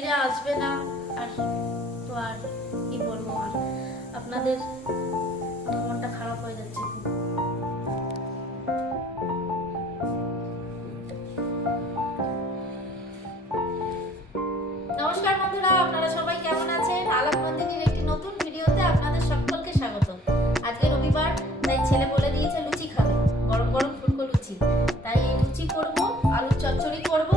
ফিরে আসবে না। আর তো আর কি বলব আর? আপনাদের মনটা খারাপ হয়ে যাচ্ছে খুব। নমস্কার বন্ধুরা, আপনারা সবাই কেমন আছেন? আলাপ একটি নতুন ভিডিওতে আপনাদের সকলকে স্বাগত। আজকে রবিবার, তাই ছেলে বলে দিয়েছে লুচি খাবে। গরম গরম ফুলকো লুচি। তাই এই লুচি করব, আলুর চচ্চড়ি করব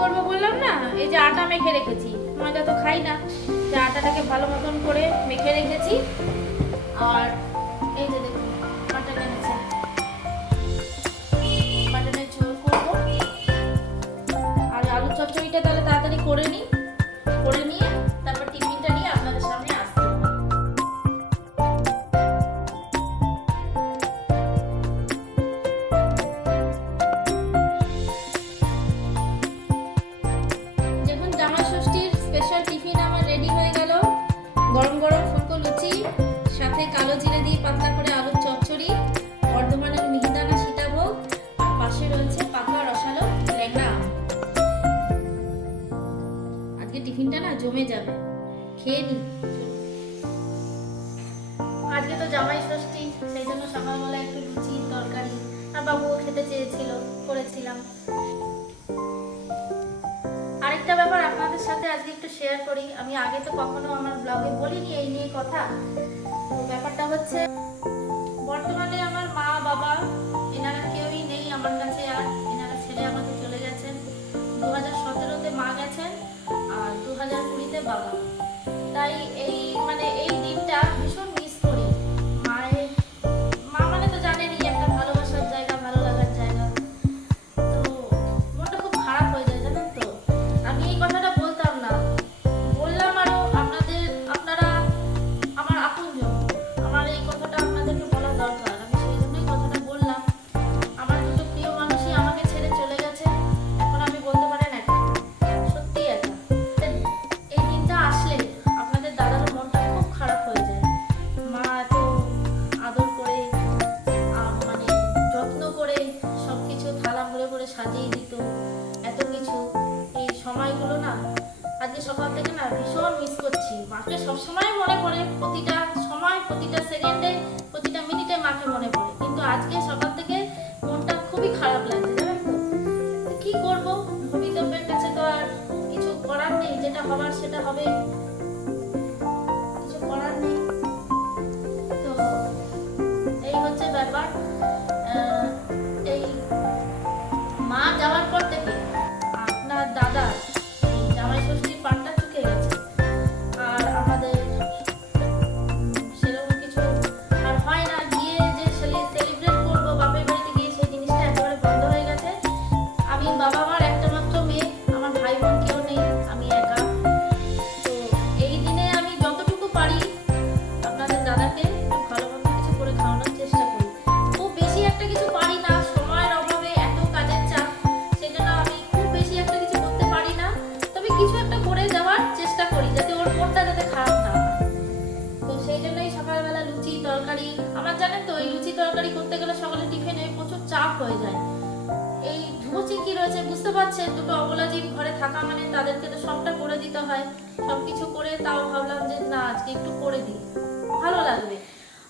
করব বললাম না? এই যে আটা মেখে রেখেছি। ময়দা তো খাই না। যে আটাটাকে ভালো মতন করে মেখে রেখেছি। আর এই যে খেয়ে নি। আজকে তো জামাই ষষ্ঠী, সেই জন্য সকালবেলা একটু লুচি তরকারি। আর বাবুও খেতে চেয়েছিল, করেছিলাম। আরেকটা ব্যাপার আপনাদের সাথে আজকে একটু শেয়ার করি। আমি আগে তো কখনো আমার ব্লগে বলিনি এই নিয়ে কথা। তো ব্যাপারটা হচ্ছে, বর্তমানে আমার মা, বাবা, এনারা কেউই নেই আমার কাছে, আর এনারা ছেড়ে আমাকে চলে গেছেন। দু হাজার সতেরোতে মা গেছেন, আর দু হাজার কুড়িতে বাবা। তাই এই সাজিয়ে দিত এত কিছু। এই সময়গুলো না, আজকে সকাল থেকে না ভীষণ মিস করছি। মাকে সবসময় মনে পড়ে, প্রতিটা সময়, প্রতিটা সেকেন্ডে প্রতিটা মিনিটে মাকে মনে পড়ে। কিন্তু আজকে সকাল থেকে তরকারি করতে গেলে সকালে টিফিনে প্রচুর চাপ হয়ে যায়। এই ধুমো চিংকি রয়েছে বুঝতে পারছেন? দুটো অবলা জীব ঘরে থাকা মানে তাদেরকে তো সবটা করে দিতে হয়। সব কিছু করে তাও ভাবলাম যে না, আজকে একটু করে দিই। ভালো লাগবে।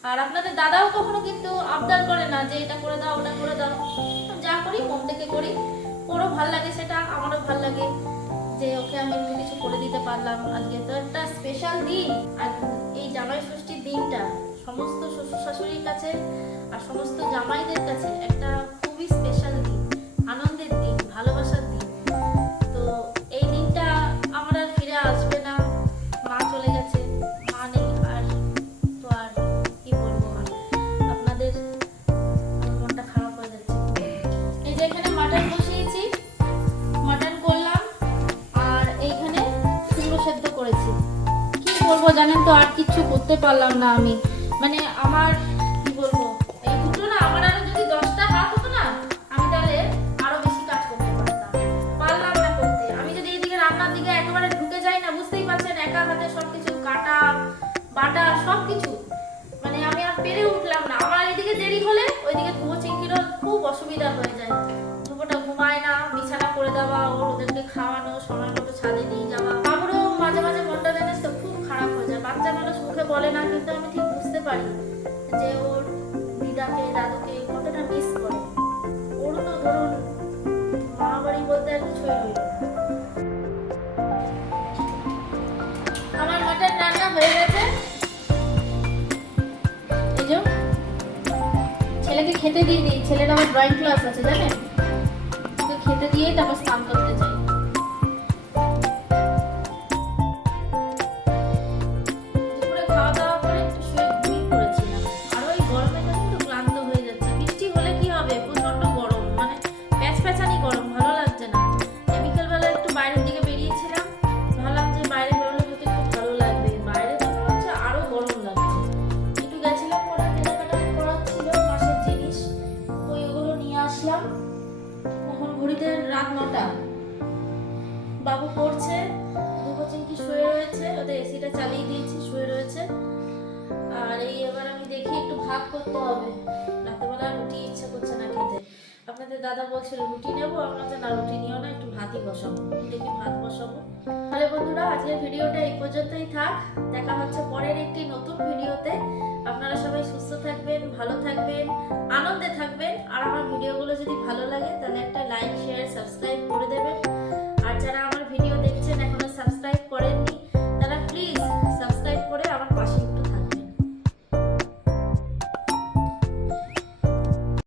আর আপনাদের দাদাও কখনো কিন্তু আবদার করে না যে এটা করে দাও, ওটা করে দাও। যা করি, মন থেকে করি। ওরও ভালো লাগে সেটা, আমারও ভালো লাগে যে ওকে আমি একটু কিছু করে দিতে পারলাম। আজকে তো একটা স্পেশাল দিন। আর এই জামাই ষষ্ঠীর দিনটা সমস্ত শ্বশুর শাশুড়ির কাছে আর সমস্ত জামাইদের কাছে একটা খুবই স্পেশাল দিন, আনন্দের দিন, ভালোবাসার দিন। তো এই দিনটা আমার আর ফিরে আসবে না, মা চলে গেছে, মা নেই, আর তো আর কি বলব আপনাদের মনটা খারাপ হয়ে যাচ্ছে। এই যে এখানে মাটন বসিয়েছি, মাটন করলাম, আর এইখানে সুন্দর সেদ্ধ করেছি। কি করব জানেন তো, আর কিচ্ছু করতে পারলাম না আমি। মানে আমার, কি বলব না, আমার আরও যদি দশটা হাত না, আমি তাহলে আরও বেশি কাজ আমি যদি এইদিকে রান্নার দিকে একেবারে ঢুকে যাই না, বুঝতেই পারছেন, একা হাতে সবকিছু, কাটা, বাটা, সবকিছু মানে আমি আর পেরে উঠলাম না। আমার দেরি হলে ওইদিকে খুব অসুবিধা হয়ে যায়। ঘুমায় না, বিছানা করে দেওয়া, ওর ওদেরকে খাওয়ানো সময় মতো ছাদে নিয়ে যাওয়া। পারি যে ওর দিদাকে, দাদুকে কতটা মিস করে। ওরও তো ধরুন মা বলতে আর কিছুই রইল আমার মাটন রান্না হয়ে গেছে। এই যে, ছেলেকে খেতে দিয়ে দিই। ছেলের আমার ড্রয়িং ক্লাস আছে, জানেন? খেতে দিয়ে তারপর স্নান করতে যাই। রাত নটা। বাবু পড়ছে দুটো শুয়ে রয়েছে, ওদের এসিটা চালিয়ে দিয়েছি, শুয়ে রয়েছে। আর এই এবার আমি দেখি একটু ভাত করতে হবে। রাতেবেলা রুটি ইচ্ছা করছে না খেতে। আপনাদের দাদা বলছিল, রুটি নেব? আপনাদের না, রুটি নিও না, একটু ভাতই বসাবো। দেখি ভাত বসাবো? তাহলে বন্ধুরা, আজকের ভিডিওটা এই পর্যন্তই থাক। দেখা হচ্ছে পরের একটি নতুন ভিডিওতে। আপনারা সবাই সুস্থ থাকবেন, ভালো থাকবেন, আনন্দে থাকবেন। আর আমার ভিডিওগুলো যদি ভালো লাগে, তাহলে একটা লাইক, শেয়ার, সাবস্ক্রাইব করে দেবেন।